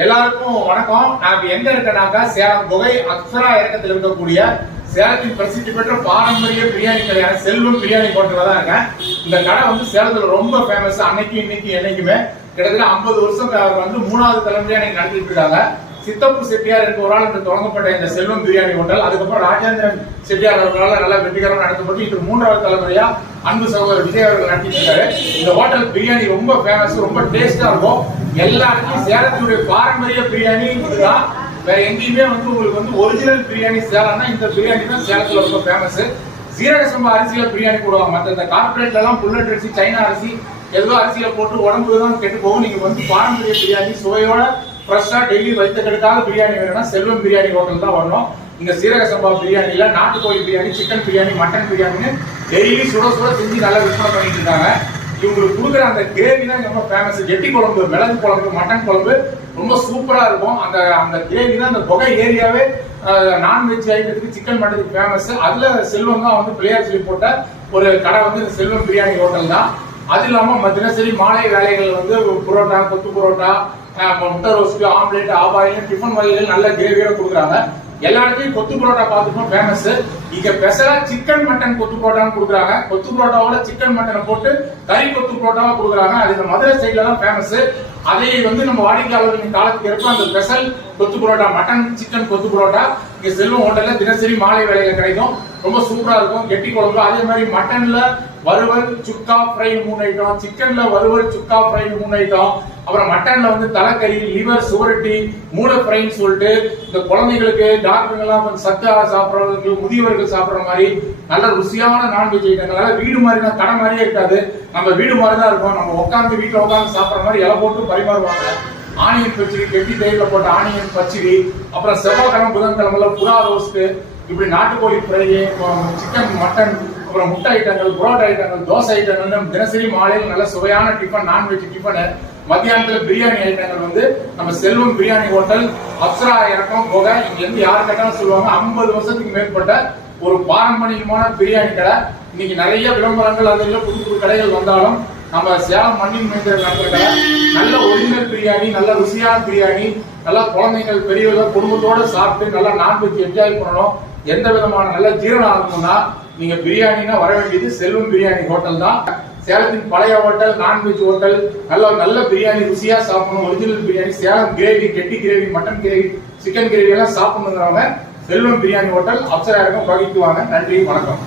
எல்லாருக்கும் வணக்கம். நான் இப்ப எங்க இருக்கேனாக்கா சேலம் குகை அக்ஷரா இறக்கத்தில் இருக்கக்கூடிய சேலத்தின் பிரசித்தி பெற்ற பாரம்பரிய பிரியாணி கடையான செல்வம் பிரியாணி ஹோட்டல்ல தான் இருக்கேன். இந்த கடை வந்து சேலத்துல ரொம்ப ஃபேமஸ். அன்னைக்கு இன்னைக்கு என்னைக்குமே கிட்டத்தட்ட 50 வருஷம் வந்து 3வது தலைமுறையா நீங்க நடத்திட்டு இருக்காங்க. சித்தப்பு செட்டியார் என்ற ஒரு ஆள் தொடங்கப்பட்ட இந்த செல்வம் பிரியாணி ஹோட்டல், அதுக்கப்புறம் ராஜேந்திரன் செட்டியார் அவர்களால் நல்லா வெற்றிகரமாக நடத்தப்பட்டு இது 3வது தலைமுறையா அன்பு சகோதரர் விஜய் அவர்கள் நடத்திட்டு இருக்காரு. இந்த ஹோட்டல் பிரியாணி ரொம்ப ஃபேமஸ், ரொம்ப டேஸ்டா இருக்கும். எல்லாருக்கும் சேலத்துடைய பாரம்பரிய பிரியாணி இதுதான். வேற எங்கேயுமே வந்து உங்களுக்கு வந்து ஒரிஜினல் பிரியாணி சேலம்னா இந்த பிரியாணி தான் சேலத்துல ரொம்ப ஃபேமஸ். சீரக சம்பா அரிசியில பிரியாணி போடுவாங்க. மற்ற இந்த கார்பரேட்ல எல்லாம் புல்லட் அரிசி, சைனா அரிசி ஏதோ அரிசியில போட்டு உடம்பு தான் கெட்டு போகும். நீங்க வந்து பாரம்பரிய பிரியாணி சுவையோட ஃப்ரெஷ்ஷா டெய்லி வைத்தக்கெடுக்காத பிரியாணி வேணும்னா செல்வம் பிரியாணி ஹோட்டல் தான் வரணும். இங்க சீரக சம்பா பிரியாணில நாட்டுக்கோழி பிரியாணி, சிக்கன் பிரியாணி, மட்டன் பிரியாணின்னு டெய்லி சுட சுட செஞ்சு நல்லா விற்பனை பண்ணிட்டு இருக்காங்க. இவங்களுக்கு கொடுக்குற அந்த கிரேவி தான் ரொம்ப ஃபேமஸ். ஜெட்டி குழம்பு, மிளகு குழம்பு, மட்டன் குழம்பு ரொம்ப சூப்பரா இருக்கும். அந்த கிரேவி தான் அந்த குகை ஏரியாவே நான்வெஜ் ஐட்டத்துக்கு, சிக்கன் மட்டனுக்கு ஃபேமஸ். அதுல செல்வம் தான் வந்து பிள்ளையார் சொல்லி போட்ட ஒரு கடை வந்து செல்வம் பிரியாணி ஹோட்டல் தான். அது இல்லாம தினசரி மாலை வேலைகள் வந்து புரோட்டா, கொத்து புரோட்டா, முட்டை ரோஸ்ட், ஆம்லேட், ஆபாயில், டிஃபன் வகைகள் நல்ல கிரேவியோட கொடுக்குறாங்க. எல்லா இடத்துலயும் கொத்து புரோட்டா பார்த்துப்போம் ஃபேமஸ். இங்க ஸ்பெஷலா சிக்கன் மட்டன் கொத்து புரோட்டான்னு கொடுக்குறாங்க. கொத்து புரோட்டாவோட சிக்கன் மட்டனை போட்டு கறி கொத்து புரோட்டாவா கொடுக்குறாங்க. அது இந்த மதுரை சைட்ல தான் ஃபேமஸ். அதை வந்து நம்ம வாடிக்கையாளர்களின் காலத்துக்கு ஏற்ப அந்த ஸ்பெஷல் கொத்து புரோட்டா, மட்டன் சிக்கன் கொத்து புரோட்டா இங்க செல்வம் ஹோட்டல்ல தினசரி மாலை வேலையில கிடைக்கும். ரொம்ப சூப்பரா இருக்கும். கெட்டி குழம்பு, அதே மாதிரி மட்டன்ல வறுவல், சுக்கா ஃப்ரை 3 ஐட்டம், சிக்கன்ல வறுவல், சுக்கா ஃப்ரை 3 ஐட்டம், அப்புறம் மட்டன்ல வந்து தலைக்கறி, லிவர், சுவரட்டி, மூளை ஃப்ரைன்னு சொல்லிட்டு இந்த குழந்தைகளுக்கு, டாக்டருங்க எல்லாம் கொஞ்சம் சத்தா சாப்பிட்றவங்களுக்கு, முதியவர்கள் சாப்பிட்ற மாதிரி நல்ல ருசியான நான்வெஜ் ஐட்டங்களால வீடு மாதிரி தான், கடை மாதிரியே இருக்காது. நம்ம வீடு மாதிரி தான் இருக்கும். நம்ம உட்காந்து வீட்டுல உட்காந்து சாப்பிட்ற மாதிரி இலை போட்டு பரிமாறுவாங்க. ஆனியன் பச்சடி, கெட்டி தயிர்ல போட்ட ஆனியன் பச்சடி, அப்புறம் செவ்வாய்க்கிழமை புதன்கிழமைல புறா ரோஸ்ட், இப்படி நாட்டுக்கோழி ஃப்ரை, சிக்கன், மட்டன், அப்புறம் முட்டை ஐட்டங்கள், புரோட்டா ஐட்டங்கள், தோசை ஐட்டங்கள், தினசரி மாலையில் நல்ல சுவையான டிஃபன், நான்வெஜ் டிஃபன், மத்தியானத்துல பிரியாணி ஐட்டங்கள் வந்து நம்ம செல்வம் பிரியாணி ஹோட்டல் அப்சரா இறக்கம் போக இங்க இருந்து யாரு கேட்டாலும் சொல்லுவாங்க. 50 வருஷத்துக்கு மேற்பட்ட ஒரு பாரம்பரியமான பிரியாணி கடை. இன்னைக்கு நிறைய விளம்பரங்கள் அதில் புது புது கடைகள் வந்தாலும் நம்ம சேலம் மண்ணின் மேய்ச்சல் நடத்துற நல்ல ஒரிஜினல் பிரியாணி, நல்ல ருசியான பிரியாணி, நல்லா குழந்தைகள், பெரியவர்கள் குடும்பத்தோட சாப்பிட்டு நல்லா நான்வெஜ் என்ஜாய் பண்ணணும், எந்த விதமான நல்ல ஜீரணம் ஆகணும்னா நீங்க பிரியாணினா வர வேண்டியது செல்வம் பிரியாணி ஹோட்டல் தான். சேலத்தின் பழைய ஹோட்டல், நான்வெஜ் ஹோட்டல், நல்ல பிரியாணி ருசியா சாப்பிடணும், ஒரிஜினல் பிரியாணி, சேலம் கிரேவி, கெட்டி gravy, mutton gravy, chicken gravy எல்லாம் சாப்பிடணுங்கிறவங்க செல்வம் பிரியாணி ஹோட்டல் அப்சரா இறக்கம் பகிர்ந்துவாங்க. நன்றி, வணக்கம்.